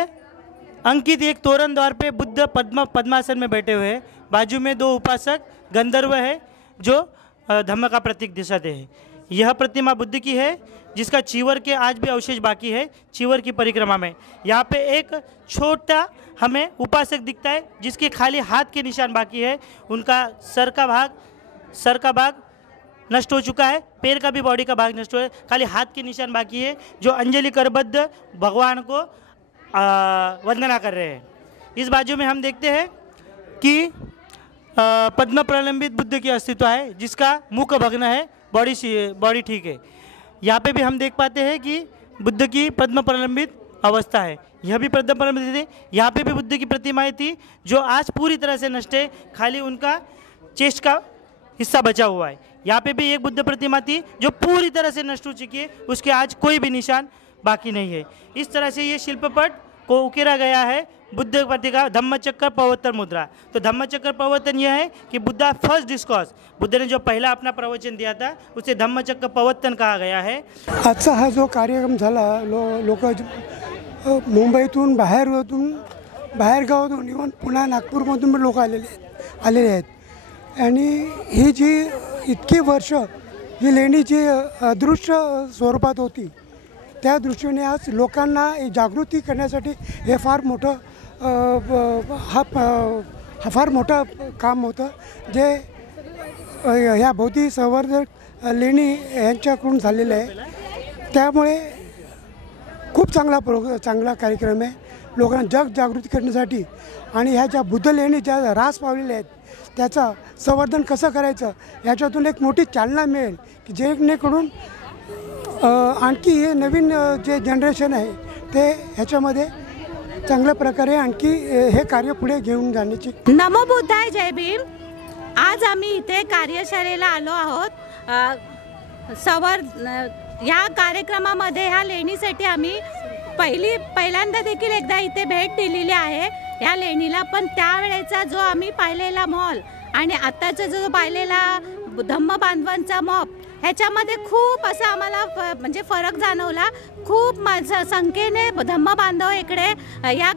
अंकित एक तोरण द्वार पे बुद्ध पद्मासन में बैठे हुए हैं। बाजू में 2 उपासक गंधर्व है, जो धम्म का प्रतीक दिखाते हैं। यह प्रतिमा बुद्ध की है, जिसका चीवर के आज भी अवशेष बाकी है। चीवर की परिक्रमा में यहाँ पे एक छोटा हमें उपासक दिखता है, जिसके खाली हाथ के निशान बाकी है। उनका सर का भाग नष्ट हो चुका है, पैर का भी बॉडी का भाग नष्ट हो है, खाली हाथ के निशान बाकी है, जो अंजलि करबद्ध भगवान को वंदना कर रहे हैं। इस बाजू में हम देखते हैं कि पद्म प्रलंबित बुद्ध की अस्तित्व है, जिसका मुख भग्न है, बॉडी ठीक है। यहाँ पे भी हम देख पाते हैं कि बुद्ध की पद्म प्रलंबित अवस्था है। यह भी प्रथम थे। यहाँ पे भी बुद्ध की प्रतिमाएं थी जो आज पूरी तरह से नष्ट है, खाली उनका चेस्ट का हिस्सा बचा हुआ है। यहाँ पे भी एक बुद्ध प्रतिमा थी जो पूरी तरह से नष्ट हो चुकी है, उसके आज कोई भी निशान बाकी नहीं है। इस तरह से ये शिल्पपट को उकेरा गया है बुद्ध प्रतिका धम्मचक्र प्रवर्तन मुद्रा। तो धम्मचक्र प्रवर्तन यह है कि बुद्धा फर्स्ट डिस्कॉर्स, बुद्ध ने जो पहला अपना प्रवचन दिया था उसे धम्मचक्र प्रवर्तन कहा गया है। आजचा हा जो कार्यक्रम झाला, लोक मुंबईतून बाहेरगावातून इव्हन पुन्हा नागपूरमधून पण लोक आलेले आहेत आणि ही जी इतकी वर्ष ही लेणीची अदृश्य स्वरूपात होती, त्या दृष्टीने आज लोकांना जागृती करण्यासाठी हे फार मोठं फार मोठं काम होतं जे ह्या बौद्धिक संवर्धक लेणी यांच्याकडून झालेलं आहे। त्यामुळे खूप चांगला कार्यक्रम आहे लोकांना जागृती करण्यासाठी आणि ह्या ज्या बुद्ध लेणी ज्या ऱ्हास पावलेल्या आहेत त्याचं संवर्धन कसं करायचं याच्यातून एक मोठी चालना मिळेल की जेणेकरून आणखी हे नवीन जे जनरेशन आहे ते ह्याच्यामध्ये चांगल्या प्रकारे आणखी हे कार्य पुढे घेऊन जाण्याची। नमो बुद्धाय, जय भीम। आज आम्ही इथे कार्यशाळेला आलो आहोत। या कार्यक्रमामध्ये ह्या लेणीसाठी आम्ही पहिल्यांदा देखील एकदा इथे भेट दिलेली आहे या लेणीला, पण त्यावेळेचा जो आम्ही पाहिलेला मॉल आणि आताचा जो पाहिलेला धम्म बांधवांचा मॉप ह्याच्यामध्ये खूप असं आम्हाला म्हणजे फरक जाणवला। खूप संख्येने धम्म बांधव इकडे या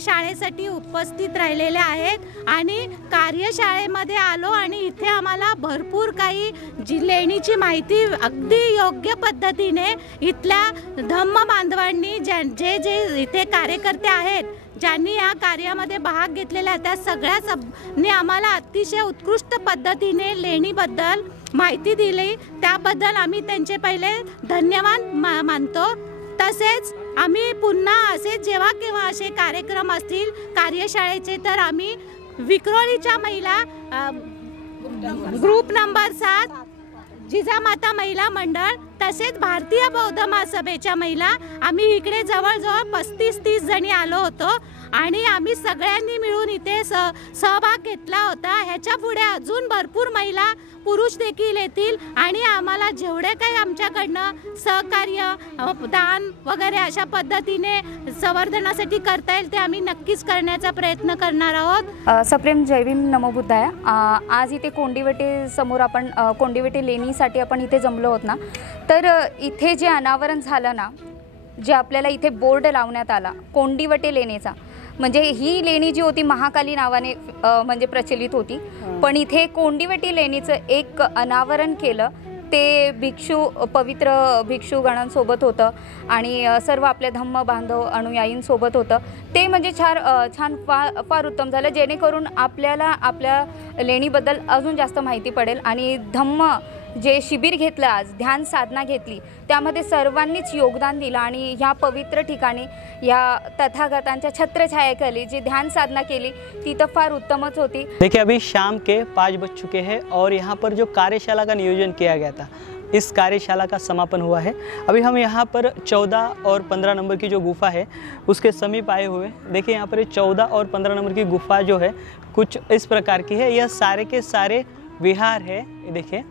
शाळेसाठी उपस्थित राहिलेले आहेत आणि कार्यशाळेमध्ये आलो आणि इथे आम्हाला भरपूर काही जी लेणीची माहिती अगदी योग्य पद्धतीने इथल्या धम्म बांधवांनी जे इथे कार्यकर्ते आहेत ज्यांनी या कार्यामध्ये भाग घेतलेला त्या सगळ्यांनी आम्हाला अतिशय उत्कृष्ट पद्धतीने लेणीबद्दल माहिती दिली, त्याबद्दल आम्ही त्यांचे पहिले धन्यवाद मानतो। तसेच आम्ही पुन्हा असे जेव्हा केव्हा असे कार्यक्रम असतील कार्यशाळेचे तर आम्ही विक्रोळीच्या महिला ग्रुप नंबर 7 जिजामाता महिला मंडळ तसेच भारतीय बौद्ध महासभेच्या महिला आम्ही इकडे जवळजवळ 35-30 जणी आलो होतो आणि आम्ही सगळ्यांनी मिळून इथे सहभाग घेतला होता। ह्याच्या पुढे अजून भरपूर महिला पुरुष देखील येतील आणि आम्हाला जेवढे काही आमच्याकडनं सहकार्य दान वगैरे अशा पद्धतीने संवर्धनासाठी करता येईल ते आम्ही नक्कीच करण्याचा प्रयत्न करणार आहोत। सप्रेम जय भीम, नमो बुद्धाय। आज इथे कोंडिवटे समोर आपण कोंडिवटे लेणीसाठी आपण इथे जमलो आहोत ना, तर इथे जे अनावरण झालं ना, जे आपल्याला इथे बोर्ड लावण्यात आला कोंडिवटे लेणीचा, म्हणजे ही लेणी जी होती महाकाली नावाने म्हणजे प्रचलित होती, पण इथे कोंडिवटे लेणीचं एक अनावरण केलं ते पवित्र भिक्षुगणांसोबत होतं आणि सर्व आपल्या धम्म बांधव अनुयायींसोबत होतं। ते म्हणजे छान फार उत्तम झालं, जेणेकरून आपल्याला आपल्या लेणीबद्दल अजून जास्त माहिती पडेल आणि धम्म जे शिबिर घेतलं, आज ध्यान साधना घेतली, त्यामध्ये सर्वांनीच योगदान दिलं आणि ह्या पवित्र ठिकाणी या तथागतांच्या छत्रछायाखाली जी ध्यान साधना केली ती तर फार उत्तमच होती। देखिए अभी शाम के 5 बज चुके हैं और यहाँ पर जो कार्यशाला का नियोजन किया गया था इस कार्यशाला का समापन हुआ है। अभी हम यहाँ पर 14 और 15 नंबर की जो गुफा है उसके समीप आए हुए। देखिए यहाँ पर 14 और 15 नंबर की गुफा जो है कुछ इस प्रकार की है। यह सारे के सारे विहार है। देखिए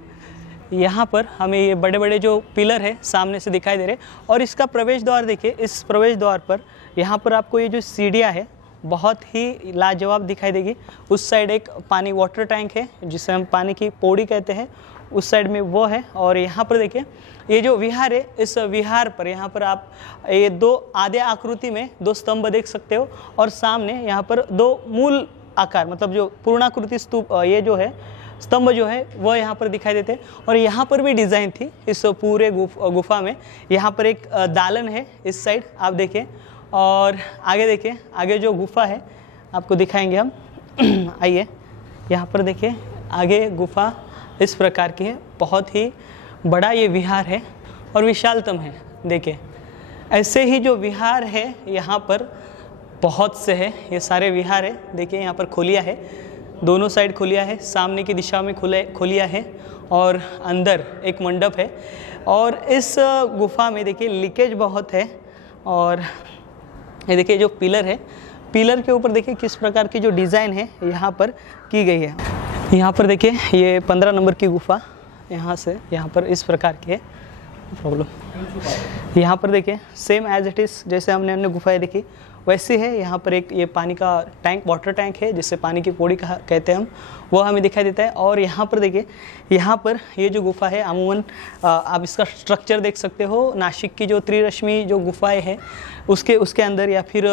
यहाँ पर हमें ये बड़े बड़े जो पिलर है सामने से दिखाई दे रहे और इसका प्रवेश द्वार देखिए। इस प्रवेश द्वार पर यहाँ पर आपको ये जो सीढ़ियाँ है बहुत ही लाजवाब दिखाई देगी। उस साइड एक पानी वाटर टैंक है जिसे हम पानी की पौड़ी कहते हैं, उस साइड में वो है। और यहाँ पर देखिए ये जो विहार है, इस विहार पर यहाँ पर आप ये 2 आधे आकृति में 2 स्तंभ देख सकते हो और सामने यहाँ पर 2 मूल आकार मतलब जो पूर्णाकृति स्तूप ये जो है स्तंभ जो है वह यहाँ पर दिखाई देते हैं। और यहाँ पर भी डिज़ाइन थी इस पूरे गुफा में। यहाँ पर एक दालन है इस साइड आप देखिए और आगे देखिए, आगे जो गुफा है आपको दिखाएंगे हम। आइए यहाँ पर देखिए आगे गुफा इस प्रकार की है, बहुत ही बड़ा ये विहार है और विशालतम है। देखिए ऐसे ही जो विहार है यहाँ पर बहुत से है, ये सारे विहार है। देखिए यहाँ पर खोलिया है, दोनों साइड खोलिया है, सामने की दिशा में खोलिया है और अंदर एक मंडप है। और इस गुफा में देखिए लीकेज बहुत है और ये देखिए जो पिलर है, पिलर के ऊपर देखिए किस प्रकार की जो डिज़ाइन है यहाँ पर की गई है। यहाँ पर देखिए ये 15 नंबर की गुफा यहाँ से यहाँ पर इस प्रकार की है। प्रॉब्लम यहाँ पर देखिए सेम एज इट इज़ जैसे हमने अन्य गुफाएं देखी वैसे है। यहाँ पर एक ये पानी का टैंक, वाटर टैंक है जिससे पानी की पौड़ी कहते हैं हम, वो हमें दिखाई देता है। और यहाँ पर देखिए, यहाँ पर ये जो गुफा है अमूमन आप इसका स्ट्रक्चर देख सकते हो। नासिक की जो त्रिरश्मि जो गुफाएं हैं उसके अंदर, या फिर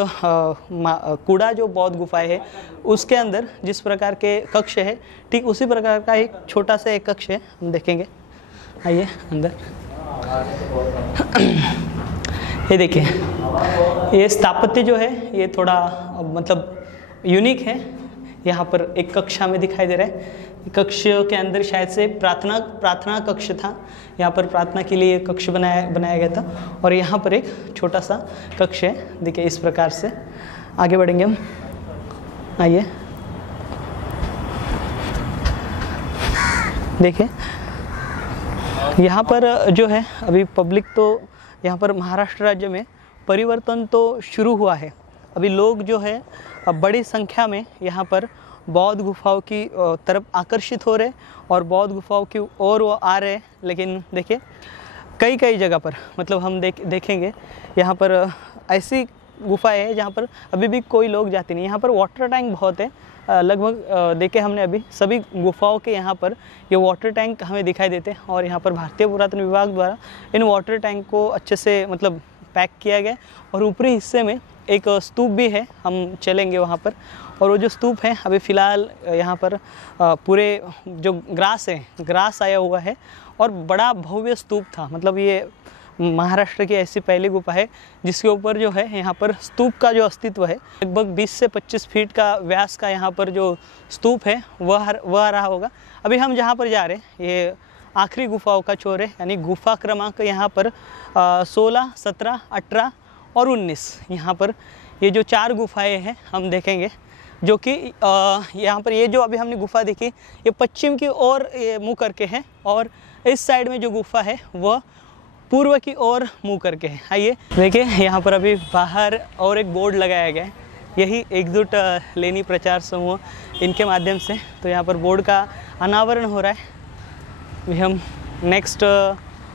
कूड़ा जो बौद्ध गुफाएं है उसके अंदर जिस प्रकार के कक्ष है, ठीक उसी प्रकार का एक छोटा सा एक कक्ष है, हम देखेंगे। आइए अंदर। ये देखिए ये स्थापत्य जो है ये थोड़ा मतलब यूनिक है। यहाँ पर एक कक्ष हमें दिखाई दे रहा है। कक्ष के अंदर शायद से प्रार्थना कक्ष था। यहाँ पर प्रार्थना के लिए कक्ष बनाया गया था। और यहाँ पर एक छोटा सा कक्ष है। देखिए इस प्रकार से आगे बढ़ेंगे हम। आइए देखिए यहाँ पर जो है अभी पब्लिक तो यहाँ पर महाराष्ट्र राज्य में परिवर्तन तो शुरू हुआ है। अभी लोग जो है अब बड़ी संख्या में यहाँ पर बौद्ध गुफाओं की तरफ आकर्षित हो रहे और बौद्ध गुफाओं की ओर वो आ रहे। लेकिन देखिए कई जगह पर मतलब हम देखेंगे यहाँ पर ऐसी गुफाएं है जहाँ पर अभी भी कोई लोग जाते नहीं। यहाँ पर वाटर टैंक बहुत है। लगभग देखे हमने अभी सभी गुफाओं के यहाँ पर ये वाटर टैंक हमें दिखाई देते हैं। और यहाँ पर भारतीय पुरातन विभाग द्वारा इन वाटर टैंक को अच्छे से मतलब पैक किया गया। और ऊपरी हिस्से में एक स्तूप भी है, हम चलेंगे वहाँ पर। और वो जो स्तूप है अभी फ़िलहाल यहाँ पर पूरे जो ग्रास आया हुआ है और बड़ा भव्य स्तूप था। मतलब ये महाराष्ट्र की ऐसी पहली गुफा है जिसके ऊपर जो है यहाँ पर स्तूप का जो अस्तित्व है। लगभग 20 से 25 फीट का व्यास का यहाँ पर जो स्तूप है वह रहा होगा। अभी हम जहाँ पर जा रहे हैं ये आखिरी गुफाओं का छोर है, यानी गुफा क्रमांक यहाँ पर 16, 17, 18 और 19। यहाँ पर ये जो 4 गुफाएँ हैं हम देखेंगे, जो कि यहाँ पर ये जो अभी हमने गुफा देखी ये पश्चिम की ओर मुँह करके है। और इस साइड में जो गुफा है वह पूर्व की ओर मुँह करके है। आइए देखिए यहाँ पर अभी बाहर और एक बोर्ड लगाया गया है, यही एकजुट लेनी प्रचार समूह, इनके माध्यम से। तो यहाँ पर बोर्ड का अनावरण हो रहा है। अभी हम नेक्स्ट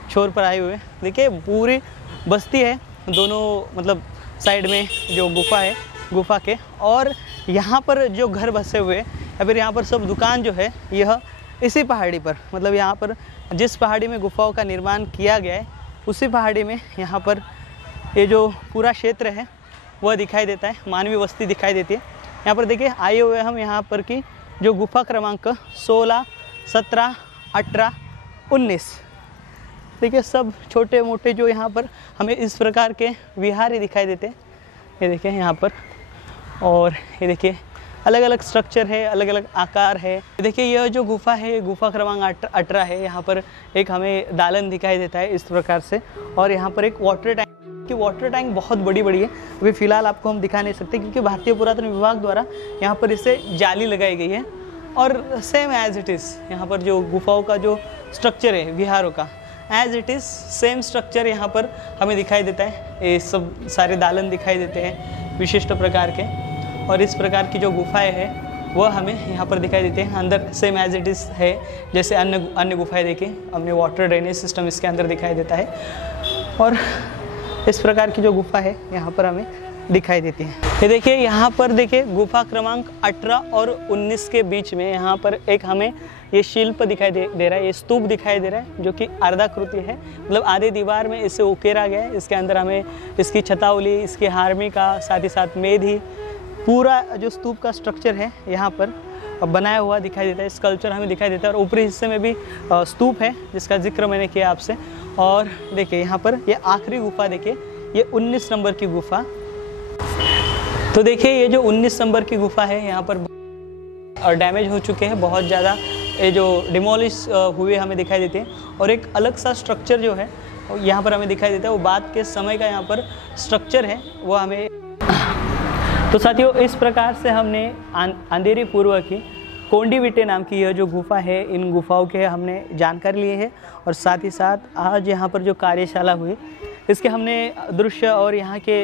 छोर पर आए हुए। देखिए पूरी बस्ती है दोनों मतलब साइड में जो गुफा है गुफा के। और यहाँ पर जो घर बसे हुए या फिर यहाँ पर सब दुकान जो है यह इसी पहाड़ी पर, मतलब यहाँ पर जिस पहाड़ी में गुफाओं का निर्माण किया गया है उसी पहाड़ी में यहाँ पर ये जो पूरा क्षेत्र है वह दिखाई देता है, मानवीय बस्ती दिखाई देती है। यहाँ पर देखिए आए हुए हम यहाँ पर की जो गुफा क्रमांक 16, 17, 18, 19। देखिए सब छोटे मोटे जो यहाँ पर हमें इस प्रकार के विहार ही दिखाई देते हैं। ये देखिए यहाँ पर, और ये देखिए अलग अलग स्ट्रक्चर है, अलग अलग आकार है। देखिए यह जो गुफा है गुफा क्रमांक 18 है। यहाँ पर एक हमें दालन दिखाई देता है इस प्रकार से। और यहाँ पर एक वाटर टैंक की वाटर टैंक बहुत बड़ी है। अभी फ़िलहाल आपको हम दिखा नहीं सकते क्योंकि भारतीय पुरातन विभाग द्वारा यहाँ पर इसे जाली लगाई गई है। और सेम एज इट इज़ यहाँ पर जो गुफाओं का जो स्ट्रक्चर है विहारों का as it is same structure यहाँ पर हमें दिखाई देता है। ये सब सारे दालन दिखाई देते हैं विशिष्ट प्रकार के। और इस प्रकार की जो गुफाएं हैं वह हमें यहाँ पर दिखाई देते हैं। अंदर सेम एज इट इज़ है जैसे अन्य गुफाएं देखी हमने। वाटर ड्रेनेज सिस्टम इसके अंदर दिखाई देता है। और इस प्रकार की जो गुफा है यहाँ पर हमें दिखाई देती है। ये देखिए यहाँ पर देखिए गुफा क्रमांक 18 और 19 के बीच में यहाँ पर एक हमें ये शिल्प दिखाई दे रहा है, ये स्तूप दिखाई दे रहा है जो कि अर्धाकृति है, मतलब आधे दीवार में इसे उकेरा गया है। इसके अंदर हमें इसकी छतावली, इसकी हार्मिका, साथ ही साथ मेधी, पूरा जो स्तूप का स्ट्रक्चर है यहाँ पर बनाया हुआ दिखाई देता है। स्कल्पचर हमें दिखाई देता है। और ऊपरी हिस्से में भी स्तूप है जिसका जिक्र मैंने किया आपसे। और देखिए यहाँ पर ये आखिरी गुफा देखिए, ये 19 नंबर की गुफा। तो देखिए ये जो 19 नंबर की गुफा है यहाँ पर डैमेज हो चुके हैं बहुत ज़्यादा, ये जो डिमोलिश हुए हमें दिखाई देते हैं। और एक अलग सा स्ट्रक्चर जो है यहाँ पर हमें दिखाई देता है, वो बाद के समय का यहाँ पर स्ट्रक्चर है वो हमें। तो साथियों इस प्रकार से हमने अंधेरी पूर्व की कोंडिविटे नाम की यह जो गुफा है, इन गुफाओं के हमने जानकारी ली है। और साथ ही साथ आज यहाँ पर जो कार्यशाला हुई इसके हमने दृश्य और यहाँ के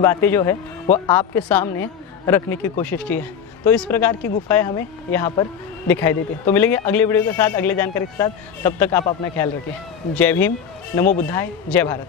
बातें जो है वो आपके सामने रखने की कोशिश की है। तो इस प्रकार की गुफाएं हमें यहाँ पर दिखाई देती है। तो मिलेंगे अगले वीडियो के साथ, अगले जानकारी के साथ। तब तक आप अपना ख्याल रखिए। जय भीम, नमो बुद्धाय, जय भारत।